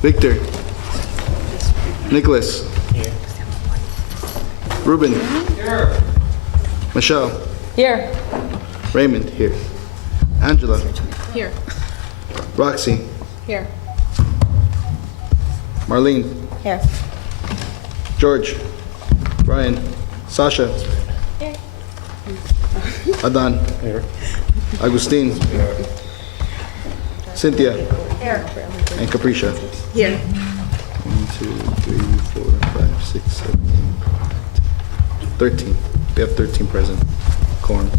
Victor. Nicholas. Here. Ruben. Here. Michelle. Here. Raymond. Here. Angela. Here. Roxy. Here. Marlene. Here. George. Brian. Sasha. Here. Adan. Here. Agustin. Cynthia. Here. And Capricia. Here. 1, 2, 3, 4, 5, 6, 7, 8, 13. We have 13 present. Quorum.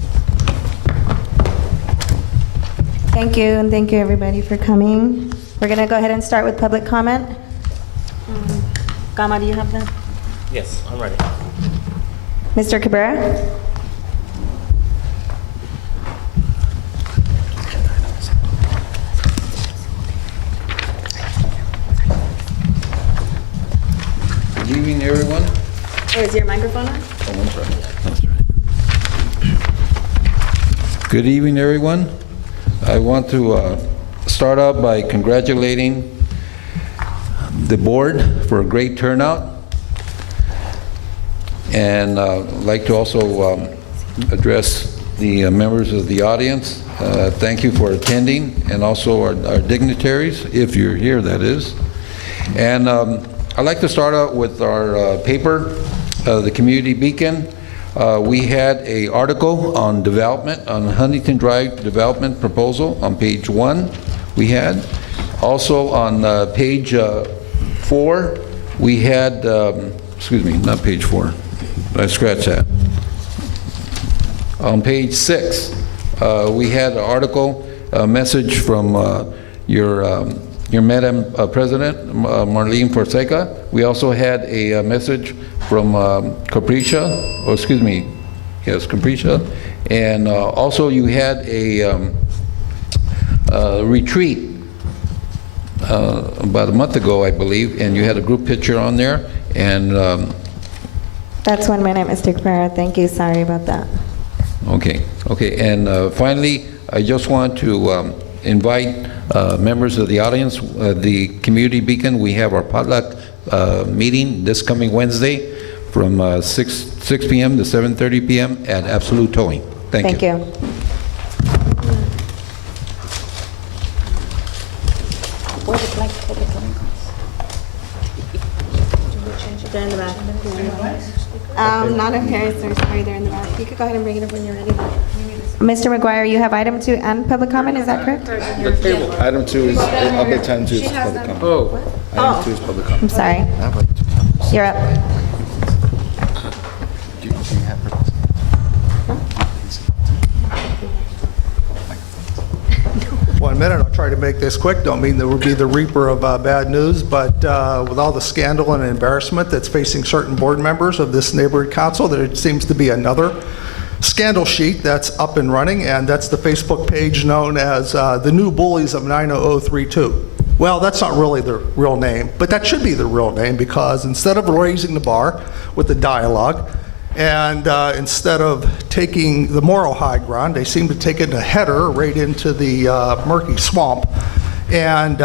Thank you, and thank you everybody for coming. We're gonna go ahead and start with public comment. Gama, do you have that? Yes, I'm ready. Mr. Cabrera? Good evening, everyone. Oh, is your microphone on? Good evening, everyone. I want to start out by congratulating the board for a great turnout. And I'd like to also address the members of the audience. Thank you for attending, and also our dignitaries, if you're here, that is. And I'd like to start out with our paper, the Community Beacon. We had an article on development, on Huntington Drive development proposal on page 1 we had. Also on page 4, we had, excuse me, not page 4, I scratched that. On page 6, we had an article, a message from your Madam President, Marlene Fonseca. We also had a message from Capricia, or excuse me, yes, Capricia. And also you had a retreat about a month ago, I believe, and you had a group picture on there. And That's 1 minute, Mr. Cabrera. Thank you, sorry about that. okay, and finally, I just want to invite members of the audience, the Community Beacon. We have our potluck meeting this coming Wednesday from 6 p.m. to 7:30 p.m. at Absolute Towing. Thank you. Thank you. They're in the back. Not in Paris, sorry, they're in the back. You could go ahead and bring it up when you're ready. Mr. McGuire, you have item 2 and public comment, is that correct? Item 2 is, update item 2 is public comment. Oh. Item 2 is public I'm comment. sorry. You're up. One minute, I'll try to make this quick. Don't mean that we'll be the reaper of bad news, but with all the scandal and embarrassment that's facing certain board members of this neighborhood council, there seems to be another scandal sheet that's up and running, and that's the Facebook page known as the New Bullies of 90032. Well, that's not really the real name, but that should be the real name, because instead of raising the bar with the dialogue, and instead of taking the moral high ground, they seem to take it a header right into the murky swamp. And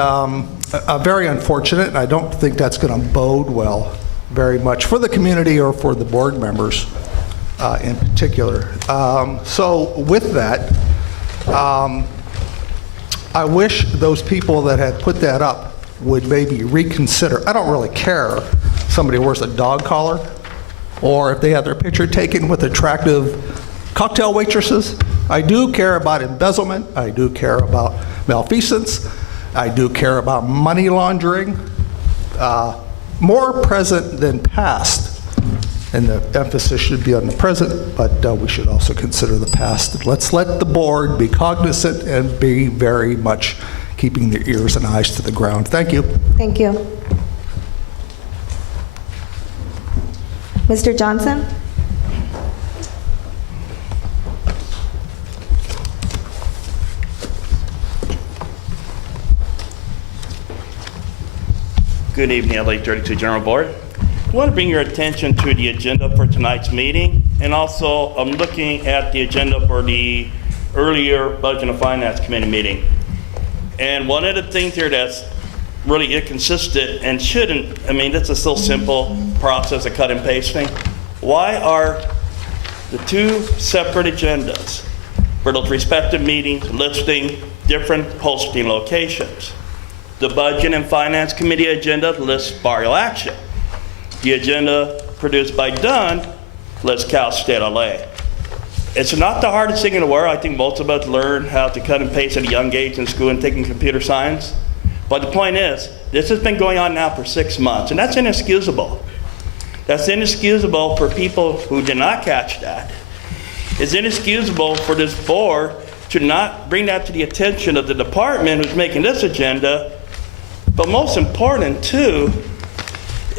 very unfortunate, and I don't think that's going to bode well very much for the community or for the board members in particular. So with that, I wish those people that had put that up would maybe reconsider. I don't really care if somebody wears a dog collar, or if they have their picture taken with attractive cocktail waitresses. I do care about embezzlement. I do care about malfeasance. I do care about money laundering. More present than past. And the emphasis should be on the present, but we should also consider the past. Let's let the board be cognizant and be very much keeping their ears and eyes to the ground. Thank you. Thank you. Mr. Johnson? Good evening, LA 32 General Board. I want to bring your attention to the agenda for tonight's meeting, and also I'm looking at the agenda for the earlier Budget and Finance Committee meeting. And one of the things here that's really inconsistent and shouldn't. I mean, it's a so simple process of cut and pasting. Why are the two separate agendas for those respective meetings listing different posting locations? The Budget and Finance Committee agenda lists Barrio Action. The agenda produced by Dunn lists Cal State LA. It's not the hardest thing in the world. I think most of us learn how to cut and paste at a young age in school and taking computer science. But the point is, this has been going on now for 6 months, and that's inexcusable. That's inexcusable for people who did not catch that. It's inexcusable for this board to not bring that to the attention of the department who's making this agenda. But most important, too,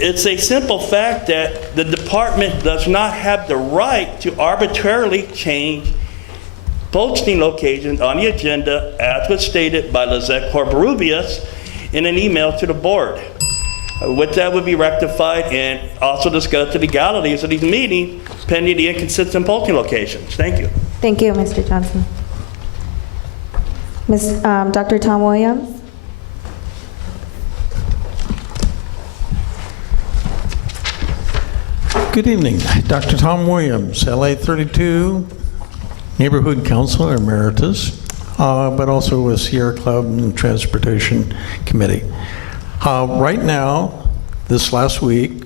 it's a simple fact that the department does not have the right to arbitrarily change posting locations on the agenda as was stated by Lizette Corbarubias in an email to the board. With that would be rectified and also discuss the legalities of these meetings pending the inconsistent posting locations. Thank you. Thank you, Mr. Johnson. Dr. Tom Williams? Good evening, Dr. Tom Williams, LA 32 Neighborhood Councilor Emeritus, but also with Sierra Club and Transportation Committee. Right now, this last week,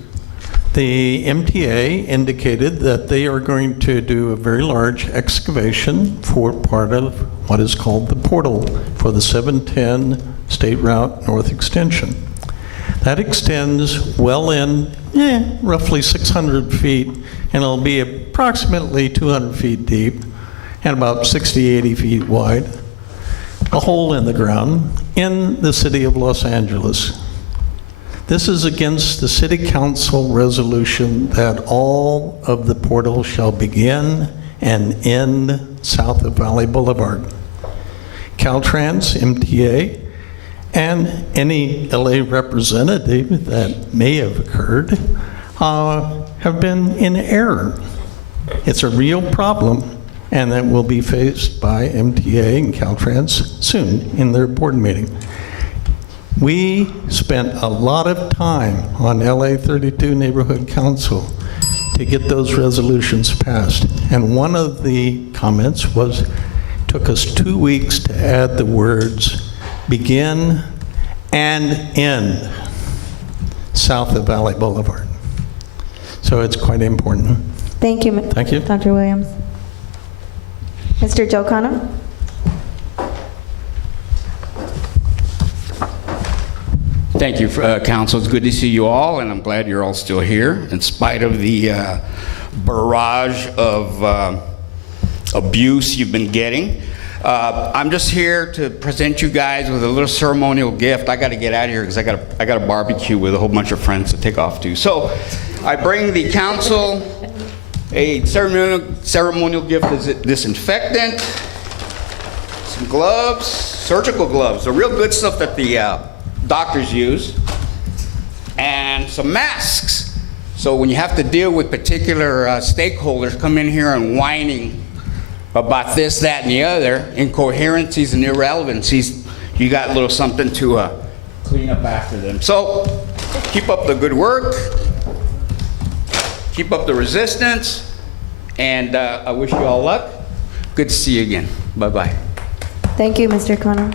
the MTA indicated that they are going to do a very large excavation for part of what is called the portal for the 710 State Route North Extension. That extends well in, roughly 600 feet, and it'll be approximately 200 feet deep and about 60, 80 feet wide. A hole in the ground in the city of Los Angeles. This is against the City Council resolution that all of the portals shall begin and end south of Valley Boulevard. Caltrans, MTA, and any LA representative that may have occurred have been in error. It's a real problem, and that will be faced by MTA and Caltrans soon in their board meeting. We spent a lot of time on LA 32 Neighborhood Council to get those resolutions passed. And one of the comments was, took us 2 weeks to add the words begin and end south of Valley Boulevard. So it's quite important. Thank you, Thank you. Dr. Williams. Mr. Joe Connor? Thank you, Council. It's good to see you all, and I'm glad you're all still here, in spite of the barrage of abuse you've been getting. I'm just here to present you guys with a little ceremonial gift. I got to get out of here because I got a barbecue with a whole bunch of friends to take off to. So I bring the Council a ceremonial gift as a disinfectant, some gloves, surgical gloves, the real good stuff that the doctors use, and some masks. So when you have to deal with particular stakeholders come in here and whining about this, that, and the other, incoherencies and irrelevancies, you got a little something to clean up after them. So keep up the good work, keep up the resistance, and I wish you all luck. Good to see you again. Bye-bye. Thank you, Mr. Connor.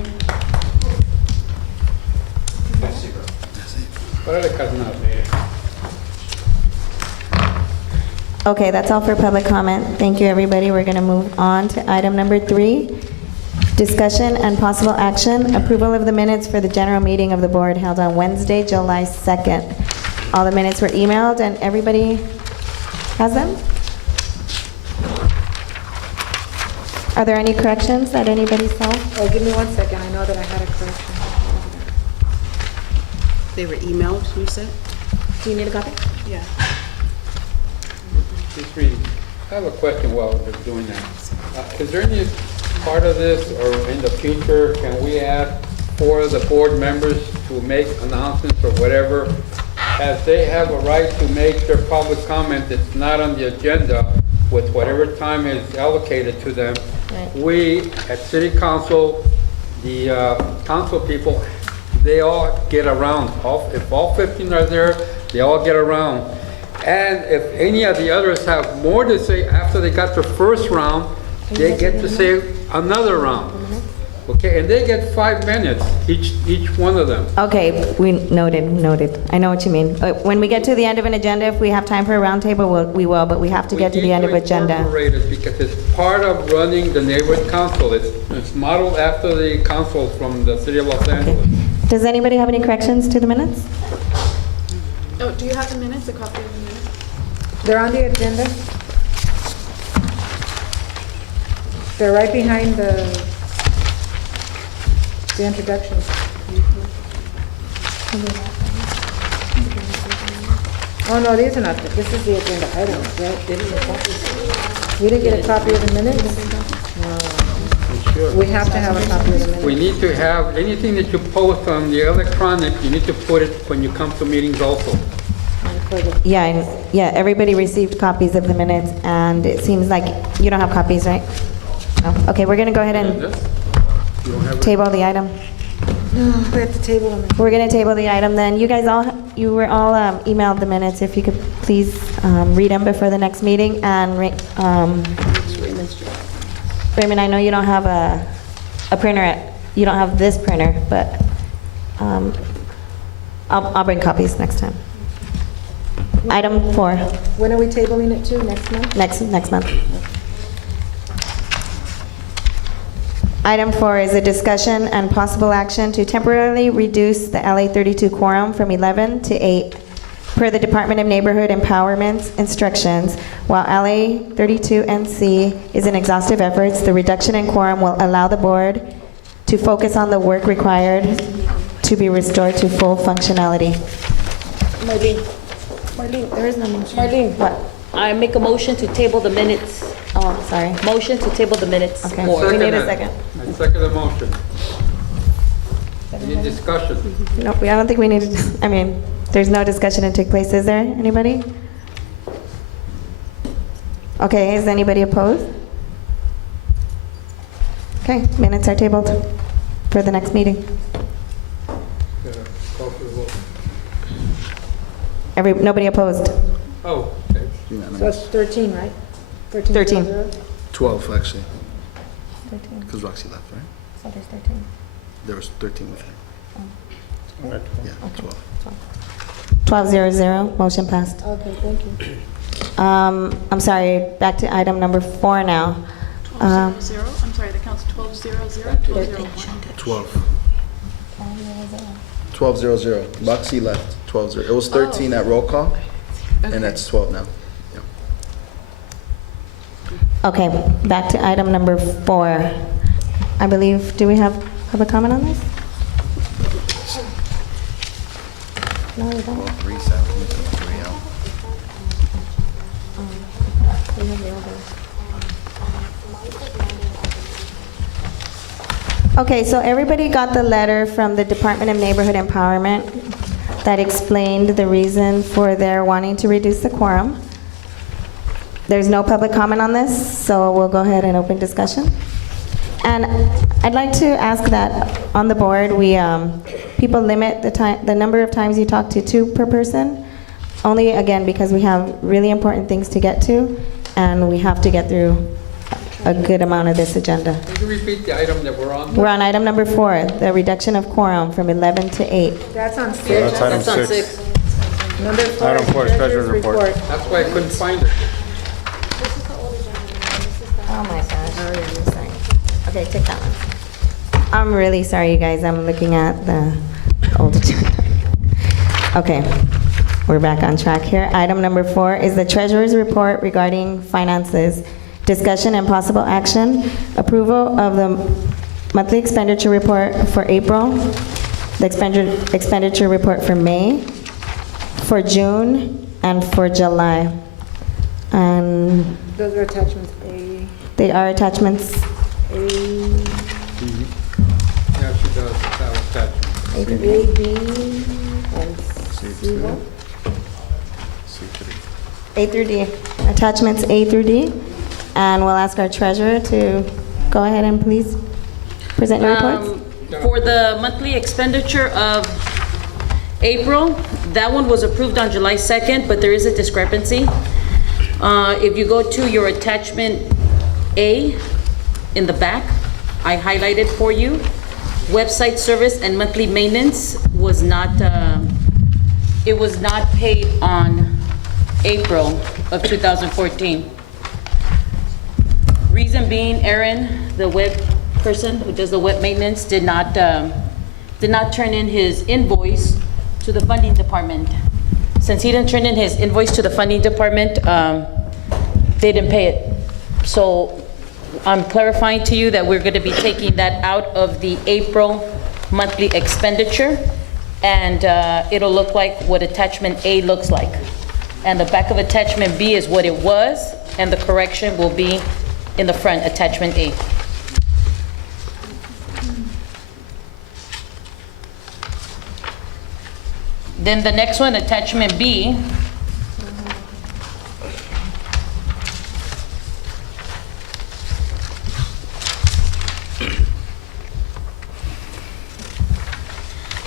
Okay, that's all for public comment. Thank you, everybody. We're going to move on to item number 3, discussion and possible action, approval of the minutes for the general meeting of the board held on Wednesday, July 2nd. All the minutes were emailed, and everybody has them? Are there any corrections that anybody saw? Oh, give me 1 second. I know that I had a correction. They were emailed, you said? Do you need a copy? Yeah. Just reading. I have a question while we're doing that. Is there any part of this, or in the future, can we ask for the board members to make announcements or whatever, as they have a right to make their public comment that's not on the agenda with whatever time is allocated to them? Right. We, at City Council, the council people they all get around. If all 15 are there, they all get around. And if any of the others have more to say after they got their first round, they get to say another round. Okay, and they get 5 minutes, each one of them. Okay, we noted. I know what you mean. When we get to the end of an agenda, if we have time for a roundtable, we will, but we have to get to the end of agenda. We need to incorporate it because it's part of running the neighborhood council. It's modeled after the council from the city of Los Angeles. Does anybody have any corrections to the minutes? Oh, do you have the minutes, a copy of the minutes? They're on the agenda. They're right behind the introduction. Oh, no, these are not, this is the agenda items, right? We didn't get a copy of the minutes? No. We have to have a copy of the minutes. We need to have, anything that you post on the electronic, you need to put it when you come to meetings also. Yeah, everybody received copies of the minutes, and it seems like you don't have copies, right? Oh, okay, we're gonna go ahead and table the item. No, we have to table them. We're gonna table the item then. You were all emailed the minutes. If you could please read them before the next meeting. And Raymond, I know you don't have a printer. You don't have this printer, but I'll bring copies next time. Item 4. When are we tabling it to? Next month? Next month. Item 4 is a discussion and possible action to temporarily reduce the LA 32 quorum from 11 to 8 per the Department of Neighborhood Empowerment's instructions. While LA 32 NC is an exhaustive efforts, the reduction in quorum will allow the board to focus on the work required to be restored to full functionality. Marlene, there is no motion. Marlene, what? I make a motion to table the minutes. Oh, sorry. Motion to table the minutes. Okay, More. we need a second. I second the motion. Any discussion? Nope, I don't think we need to, I mean, there's no discussion to take place, is there? Anybody? Okay, is anybody opposed? Okay, minutes are tabled for the next meeting. Call for the vote. Nobody opposed? Oh, okay. So it's 13, right? 13. 12, actually, 13. because Roxy left, right? So there's 13. There was 13 with her. Yeah, 12. 12-0-0, motion passed. Okay, thank you. I'm sorry, back to item number 4 now. 1200, I'm sorry, the count's 1200, 1201. 12. 12-0-0. Roxy left, 12-0. It was 13 at roll call, and that's 12 now. Yeah. Okay, back to item number 4. I believe, do we have public comment on this? No, we don't. 3 seconds, 3 out. We have the other. Okay, so everybody got the letter from the Department of Neighborhood Empowerment that explained the reason for their wanting to reduce the quorum. There's no public comment on this, so we'll go ahead and open discussion. And I'd like to ask that on the board, people limit the number of times you talk to 2 per person, only again because we have really important things to get to, and we have to get through a good amount of this agenda. Could you repeat the item that we're on? We're on item number 4, the reduction of quorum from 11 to 8. That's on 6. That's item That's on 6. 6. Number 4. Item 4 is treasurer's report. That's why I couldn't find it. Oh my gosh. Oh, yeah, I'm sorry. Okay, take that one. I'm really sorry, you guys. I'm looking at the old agenda. Okay, we're back on track here. Item number 4 is the treasurer's report regarding finances. Discussion and possible action. Approval of the monthly expenditure report for April, the expenditure report for May, for June, and for July. And Those are attachments A, they are attachments A, Yeah, she does have attachment. A, B, and C. A through D. Attachments A through D. And we'll ask our treasurer to go ahead and please present your reports. For the monthly expenditure of April, that one was approved on July 2nd, but there is a discrepancy. If you go to your attachment A in the back, I highlighted for you, website service and monthly maintenance was not, it was not paid on April of 2014. Reason being, Aaron, the web person who does the web maintenance, did not turn in his invoice to the funding department. Since he didn't turn in his invoice to the funding department, they didn't pay it. So I'm clarifying to you that we're going to be taking that out of the April monthly expenditure, and it'll look like what attachment A looks like. And the back of attachment B is what it was, and the correction will be in the front, attachment A. Then the next one, attachment B.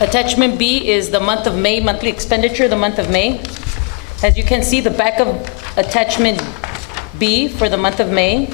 Attachment B is the month of May, monthly expenditure, the month of May. As you can see, the back of attachment B for the month of May